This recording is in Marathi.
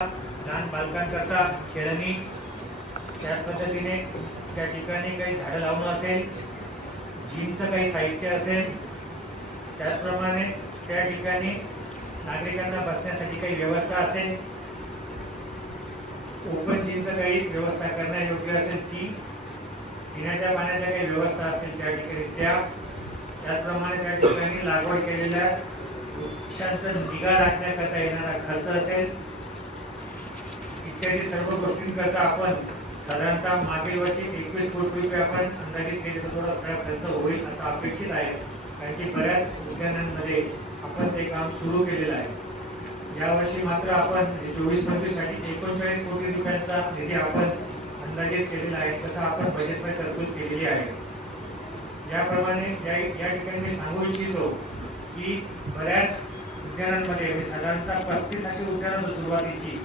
लहान बालकांकरता खेळणी, त्याच पद्धतीने त्या ठिकाणी काही झाडं लावणं असेल, जिमचं काही साहित्य असेल, त्याचप्रमाणे त्या ठिकाणी नागरिकांना बसण्यासाठी काही व्यवस्था असेल, ओपन जिमचं काही व्यवस्था करण्यायोग्य असेल ती, पिण्याच्या पाण्याच्या काही व्यवस्था असेल त्या ठिकाणी त्याचप्रमाणे त्या ठिकाणी लागवड केलेल्या वृक्षांचं निगा राखण्याकरता येणारा खर्च असेल, इत्यादी सर्व गोष्टींकरता आपण साधारणतः मागील वर्षी 21 कोटी रुपये आपण अंदाजित केले, तर थोडा सगळा खर्च होईल असं अपेक्षित आहे. कारण की बऱ्याच उद्यानांमध्ये आपण ते काम सुरू केलेलं आहे. यावर्षी मात्र आपण 24-25 साठी 39 कोटी रुपयांचा निधी आपण अंदाजित केलेला आहे, तसं आपण बजेटमध्ये तरतूद केलेली आहे. याप्रमाणे या ठिकाणी मी सांगू इच्छितो की बऱ्याच उद्यानांमध्ये साधारणतः 35 अशी उद्यानं सुरुवातीची